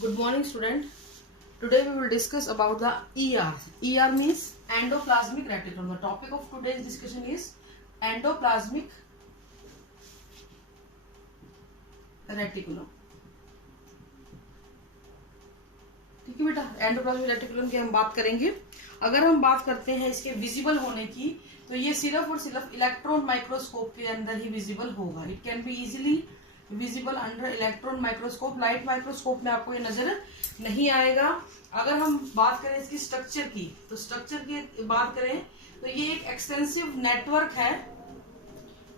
Good morning, student. Today we will discuss about the ER. ER means endoplasmic reticulum. The topic of today's discussion is endoplasmic reticulum. ठीक है बेटा, endoplasmic reticulum की हम बात करेंगे। अगर हम बात करते हैं इसके विजिबल होने की, तो ये सिर्फ और सिर्फ इलेक्ट्रॉन माइक्रोस्कोप के अंदर ही विजिबल होगा। It can be easily visible under electron microscope. Light microscope में आपको ये नजर नहीं आएगा। अगर हम बात करें इसकी स्ट्रक्चर की, तो स्ट्रक्चर की बात करें तो ये एक एक्सटेंसिव नेटवर्क है,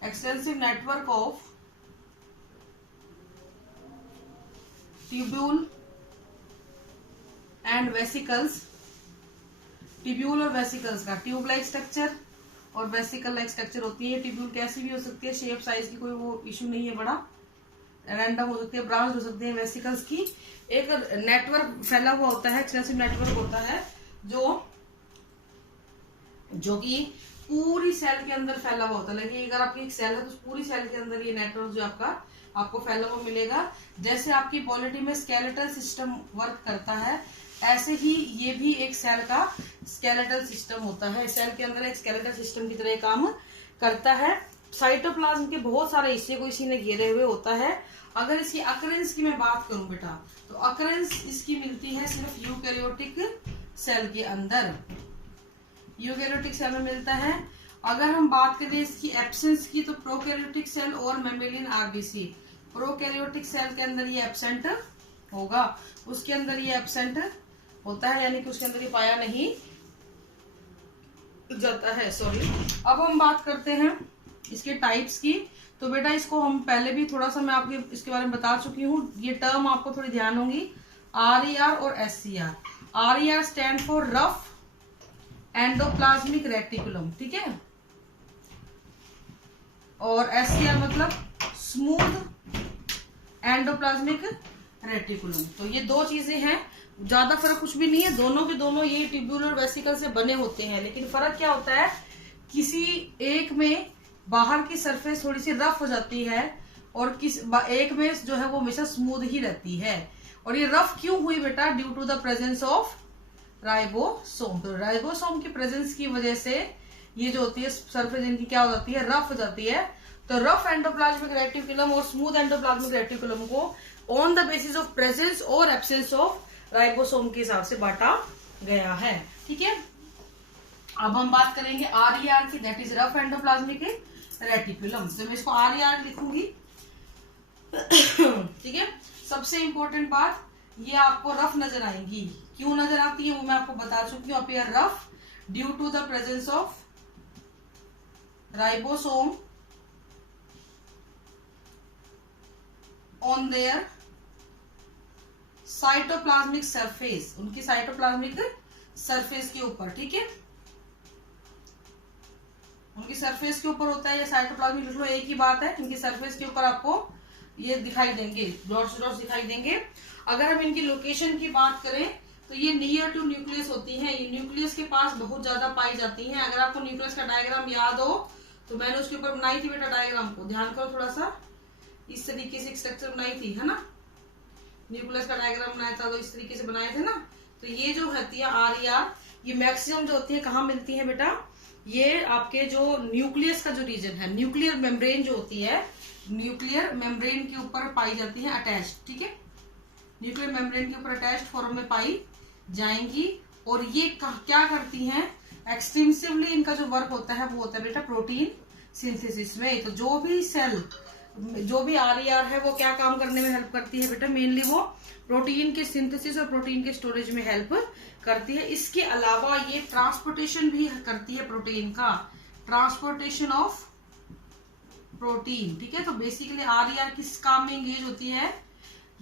extensive network of tubule and vesicles. Tubule और वेसिकल्स का ट्यूब लाइक स्ट्रक्चर और वेसिकल लाइक स्ट्रक्चर होती है। ट्यूब्यूल कैसी भी हो सकती है, शेप साइज की कोई वो इशू नहीं है, बड़ा रैंडम हो सकती है, ब्रांच हो सकती है। वेसिकल्स की एक नेटवर्क फैला हुआ होता है, एक्सटेंसिव नेटवर्क होता है जो कि पूरी सेल के अंदर फैला हुआ होता है। लेकिन अगर आपकी एक सेल है तो पूरी सेल के अंदर ये नेटवर्क जो आपको फैला हुआ मिलेगा। जैसे आपकी पॉलिटी में स्केलेटल सिस्टम वर्क करता है, ऐसे ही ये भी एक सेल का स्केलेटल सिस्टम होता है। सेल के अंदर एक स्केलेटल सिस्टम की तरह काम करता है। साइटोप्लाज्म के बहुत सारे हिस्से को इसी ने घेरे हुए होता है। अगर इसकी अकरेंस की मैं बात करूं बेटा, तो अकरेंस इसकी मिलती है सिर्फ यूकैरियोटिक सेल के अंदर, यूकैरियोटिक सेल में मिलता है। अगर हम बात करें इसकी एब्सेंस की, तो प्रोकैरियोटिक सेल और मेम्ब्रेन आरबीसी। प्रोकैरियोटिक सेल के अंदर ये एब्सेंट होगा, उसके अंदर ये एब्सेंट होता है, यानी कि उसके अंदर ये पाया नहीं जाता है। सॉरी। अब हम बात करते हैं इसके टाइप्स की। तो बेटा इसको हम पहले भी थोड़ा सा मैं आपके इसके बारे में बता चुकी हूँ। ये टर्म आपको थोड़ी ध्यान होंगी, RER और SCR। RER stand for rough endoplasmic reticulum, ठीक है, और SCR मतलब स्मूथ एंडोप्लाज्मिक रेटिकुलम। तो ये दो चीजें हैं, ज्यादा फर्क कुछ भी नहीं है। दोनों के दोनों ये ट्यूब्यूलर वेसिकल से बने होते हैं, लेकिन फर्क क्या होता है, किसी एक में बाहर की सरफेस थोड़ी सी रफ हो जाती है और एक में जो है वो हमेशा स्मूथ ही रहती है। और ये रफ क्यों हुई बेटा, due to the presence of ribosome. तो राइबोसोम की प्रेजेंस की वजह से ये जो होती है सरफेस इनकी क्या हो जाती है, रफ हो जाती है। तो रफ एंडोप्लाज्मिक रेटिकुलम और स्मूथ एंडोप्लाज्मिक रेटिकुलम को on the basis of presence और एब्सेंस ऑफ राइबोसोम के हिसाब से बांटा गया है, ठीक है। अब हम बात करेंगे RER की, that is rough endoplasmic reticulum. तो मैं इसको RER लिखूंगी, ठीक है। सबसे इंपॉर्टेंट बात, ये आपको रफ नजर आएंगी। क्यों नजर आती है वो मैं आपको बता चुकी हूँ। Appear rough due to the presence of ribosome on their cytoplasmic surface, उनकी साइटोप्लाज्मिक सरफेस के ऊपर, ठीक है, उनकी सरफेस के ऊपर होता है। या साइटोप्लाज्मिक लिख लो, एक ही बात है। इनकी सरफेस के ऊपर आपको ये दिखाई देंगे, डॉट्स डॉट्स दिखाई देंगे। अगर हम इनकी लोकेशन की बात करें तो ये नियर टू न्यूक्लियस होती हैं, ये न्यूक्लियस के पास बहुत ज्यादा पाई जाती हैं। अगर आपको न्यूक्लियस का डायग्राम याद हो तो मैंने उसके ऊपर बनाई थी बेटा डायग्राम को, ध्यान करो थोड़ा सा। इस तरीके से एक स्ट्रक्चर बनाई थी, है ना, न्यूक्लियस का डायग्राम बनाया था, तो इस तरीके से बनाए थे ना। तो ये जो होती है RER, ये मैक्सिमम जो होती है कहाँ मिलती है बेटा, ये आपके जो न्यूक्लियस का जो रीजन है, न्यूक्लियर मेम्ब्रेन जो होती है, न्यूक्लियर मेम्ब्रेन के ऊपर पाई जाती है अटैच, ठीक है, न्यूक्लियर मेम्ब्रेन के ऊपर अटैच फॉर्म में पाई जाएंगी। और ये क्या करती हैं, एक्सटेंसिवली इनका जो वर्क होता है वो होता है बेटा प्रोटीन सिंथेसिस में। तो जो भी सेल, जो भी RER है वो क्या काम करने में हेल्प करती है बेटा, मेनली वो प्रोटीन के सिंथेसिस और प्रोटीन के स्टोरेज में हेल्प करती है। इसके अलावा ये ट्रांसपोर्टेशन भी करती है प्रोटीन का, ट्रांसपोर्टेशन ऑफ प्रोटीन, ठीक है। तो बेसिकली RER किस काम में एंगेज होती है,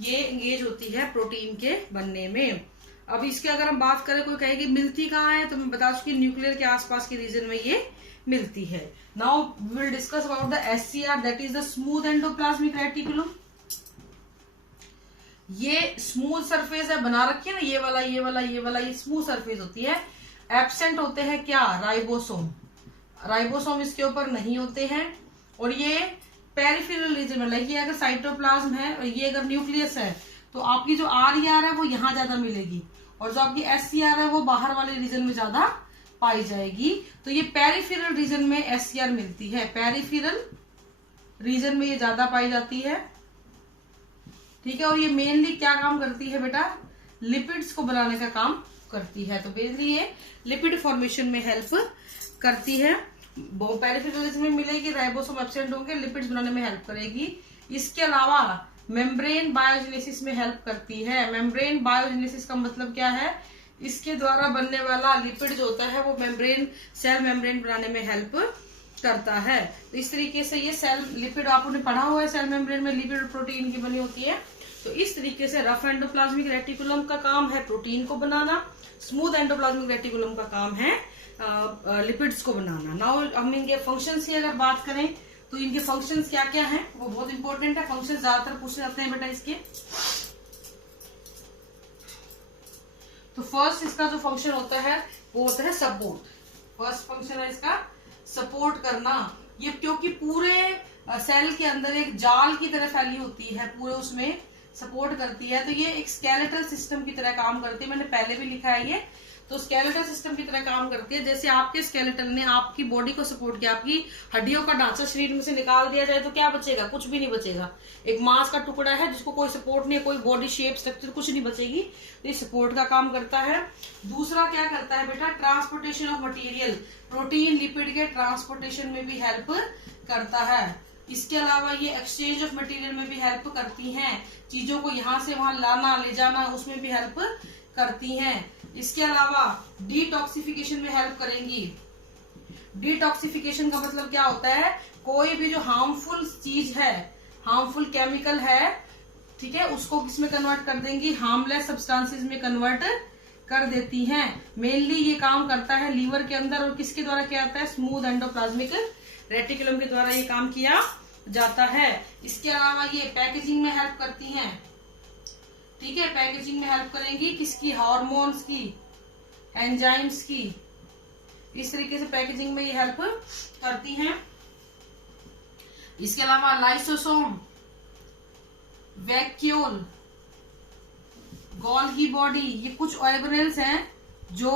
ये एंगेज होती है प्रोटीन के बनने में। अब इसके अगर हम बात करें, कोई कहेगी मिलती कहाँ है, तो मैं बता चुकी न्यूक्लियर के आसपास के रीजन में ये मिलती है। Now we will discuss about the SCR, that is the smooth endoplasmic reticulum. ये स्मूथ सरफेस है, बना रखी है ना, ये वाला ये वाला ये वाला, ये स्मूथ सरफेस होती है। एब्सेंट होते हैं क्या, राइबोसोम। राइबोसोम इसके ऊपर नहीं होते हैं। और ये पेरिफेरल रीजन में, लाइक ये अगर साइटोप्लाज्म है और ये अगर न्यूक्लियस है, तो आपकी जो RER है वो यहाँ ज्यादा मिलेगी, और जो आपकी SCR है वो बाहर वाले रीजन में ज्यादा पाई जाएगी। तो ये पेरिफेरल रीजन में SCR मिलती है, पेरिफेरल रीजन में ये ज्यादा पाई जाती है, ठीक है। और ये मेनली क्या काम करती है बेटा, लिपिड्स को बनाने का काम करती है। तो बेसिकली ये लिपिड फॉर्मेशन में हेल्प करती है। पेरिफेरल रीजन में मिलेगी, राइबोसोम एब्सेंट होंगे, लिपिड्स बनाने में हेल्प करेगी। इसके अलावा मेम्ब्रेन बायोजेनेसिस में हेल्प करती है। मेम्ब्रेन बायोजेनेसिस का मतलब क्या है, इसके द्वारा बनने वाला लिपिड जो होता है वो मेम्ब्रेन, सेल मेम्ब्रेन बनाने में हेल्प करता है। तो इस तरीके से ये सेल लिपिड आपने पढ़ा हुआ है, सेल मेम्ब्रेन में लिपिड प्रोटीन की बनी होती है। तो इस तरीके से रफ एंडोप्लाज्मिक रेटिकुलम का काम है प्रोटीन को बनाना, स्मूथ एंडोप्लाज्मिक रेटिकुलम का काम है लिपिड्स को बनाना। नाउ हम इनके फंक्शंस की अगर बात करें तो इनके फंक्शंस क्या क्या हैं वो बहुत इंपॉर्टेंट है। फंक्शंस ज्यादातर पूछे जाते हैं बेटा इसके। तो फर्स्ट इसका जो फंक्शन होता है वो होता है सपोर्ट। फर्स्ट फंक्शन है इसका सपोर्ट करना। ये क्योंकि पूरे सेल के अंदर एक जाल की तरह फैली होती है, पूरे उसमें सपोर्ट करती है। तो ये एक स्केलेटल सिस्टम की तरह काम करती है, मैंने पहले भी लिखा है ये। तो स्केलेटल सिस्टम की तरह काम करती है। जैसे आपके स्केलेटल ने आपकी बॉडी को सपोर्ट किया, आपकी हड्डियों का ढांचा शरीर में से निकाल दिया जाए तो क्या बचेगा, कुछ भी नहीं बचेगा। एक मांस का टुकड़ा है जिसको कोई सपोर्ट नहीं है, कोई बॉडी शेप स्ट्रक्चर कुछ नहीं बचेगी। तो ये सपोर्ट का काम करता है। दूसरा क्या करता है बेटा, transportation of material, protein lipid के ट्रांसपोर्टेशन में भी हेल्प करता है। इसके अलावा ये एक्सचेंज ऑफ मटेरियल में भी हेल्प करती हैं, चीजों को यहाँ से वहां लाना ले जाना उसमें भी हेल्प करती हैं। इसके अलावा डिटॉक्सिफिकेशन में हेल्प करेंगी। डिटॉक्सिफिकेशन का मतलब क्या होता है, कोई भी जो हार्मफुल चीज है, हार्मफुल केमिकल है, ठीक है, उसको किसमें कन्वर्ट कर देंगी, हार्मलेस सब्सटेंसेस में कन्वर्ट कर देती हैं। मेनली ये काम करता है लीवर के अंदर, और किसके द्वारा किया जाता है, स्मूथ एंडोप्लाज्मिक रेटिकुलम के द्वारा ये काम किया जाता है। इसके अलावा ये पैकेजिंग में हेल्प करती हैं, ठीक है, पैकेजिंग में हेल्प करेंगी किसकी, हार्मोन्स की, एंजाइम्स की। इस तरीके से पैकेजिंग में ये हेल्प करती हैं। इसके अलावा लाइसोसोम, वैक्यूल, गोल्गी बॉडी, ये कुछ ऑर्गेनेल्स हैं जो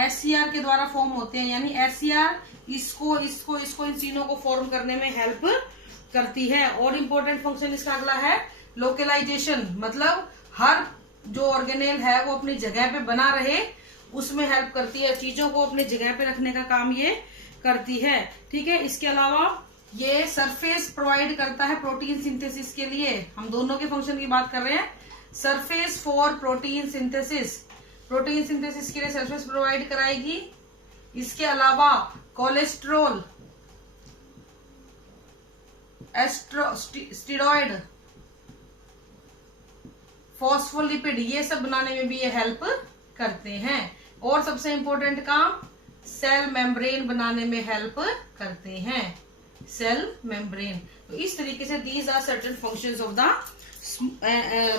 SCR के द्वारा फॉर्म होते हैं। यानी SCR इसको इसको इसको इन तीनों को फॉर्म करने में हेल्प करती है। और इम्पोर्टेंट फंक्शन इसका अगला है लोकलाइजेशन, मतलब हर जो ऑर्गेनेल है वो अपनी जगह पे बना रहे, उसमें हेल्प करती है। चीजों को अपनी जगह पे रखने का काम ये करती है, ठीक है। इसके अलावा ये सरफेस प्रोवाइड करता है प्रोटीन सिंथेसिस के लिए। हम दोनों के फंक्शन की बात कर रहे हैं, surface for protein synthesis, protein synthesis के लिए सरफेस प्रोवाइड कराएगी। इसके अलावा कोलेस्ट्रॉल, स्टीरॉयड, फॉस्फोलिपिड, ये सब बनाने में भी ये हेल्प करते हैं। और सबसे इंपॉर्टेंट काम, सेल मेम्ब्रेन बनाने में हेल्प करते हैं, सेल मेम्ब्रेन। तो इस तरीके से these are certain functions of the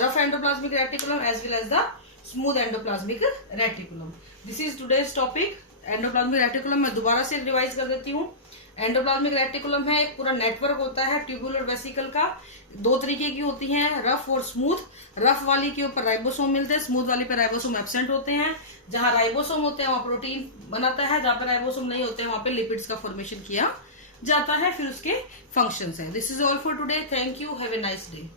rough endoplasmic reticulum as well as the smooth endoplasmic reticulum. This is today's topic endoplasmic reticulum. मैं दोबारा से रिवाइज कर देती हूँ। एंडोप्लाज्मिक रेटिकुलम है एक पूरा नेटवर्क होता है ट्यूबुलर वेसिकल का। दो तरीके की होती हैं, रफ और स्मूथ। रफ वाली के ऊपर राइबोसोम मिलते हैं, स्मूथ वाली पे राइबोसोम एब्सेंट होते हैं। जहां राइबोसोम होते हैं वहां प्रोटीन बनाता है, जहां पे राइबोसोम नहीं होते हैं वहां पे लिपिड्स का फॉर्मेशन किया जाता है। फिर उसके फंक्शंस है। This is all for today. Thank you, have a nice day.